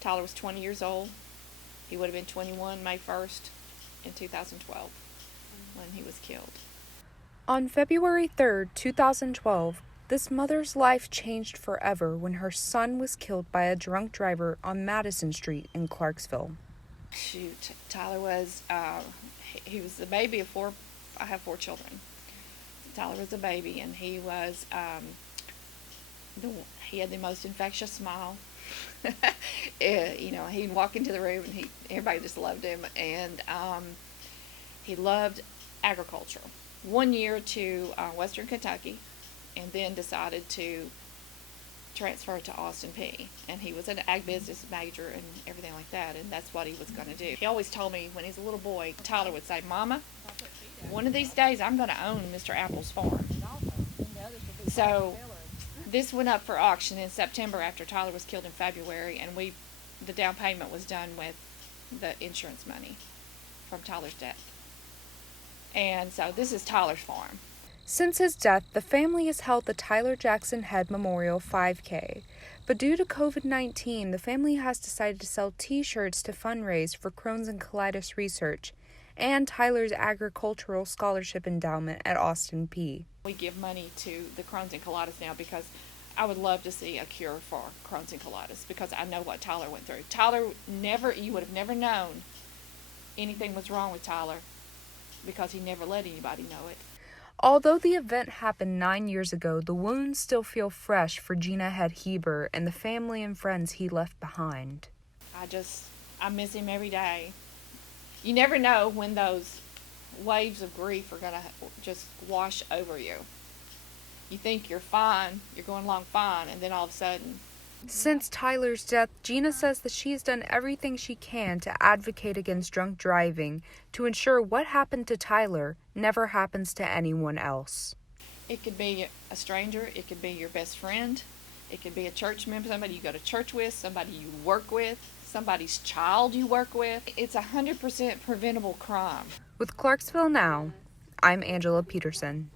Tyler was 20 years old. He would have been 21 May 1st in 2012 when he was killed. On February 3rd, 2012, this mother's life changed forever when her son was killed by a drunk driver on Madison Street in Clarksville. Shoot, Tyler was, he was the baby of four. I have four children. Tyler was a baby, and he was, he had the most infectious smile. He'd walk into the room, and everybody just loved him, and he loved agriculture. 1 year to Western Kentucky, and then decided to transfer to Austin P. And he was an ag business major and everything like that, and that's what he was going to do. He always told me when he was a little boy, Tyler would say, "Mama, one of these days I'm going to own Mr. Apple's farm." So this went up for auction in September after Tyler was killed in February, and the down payment was done with the insurance money from Tyler's death. And so this is Tyler's farm. Since his death, the family has held the Tyler Jackson Head Memorial 5K, but due to COVID-19, the family has decided to sell T-shirts to fundraise for Crohn's and colitis research and Tyler's agricultural scholarship endowment at Austin P. We give money to the Crohn's and colitis now because I would love to see a cure for Crohn's and colitis, because I know what Tyler went through. You would have never known anything was wrong with Tyler because he never let anybody know it. Although the event happened 9 years ago, the wounds still feel fresh for Gina Head Heber and the family and friends he left behind. I miss him every day. You never know when those waves of grief are going to just wash over you. You think you're fine, you're going along fine, and then all of a sudden... Since Tyler's death, Gina says that she has done everything she can to advocate against drunk driving to ensure what happened to Tyler never happens to anyone else. It could be a stranger, it could be your best friend, it could be a church member, somebody you go to church with, somebody you work with, somebody's child you work with. It's 100% preventable crime. With Clarksville Now, I'm Angela Peterson.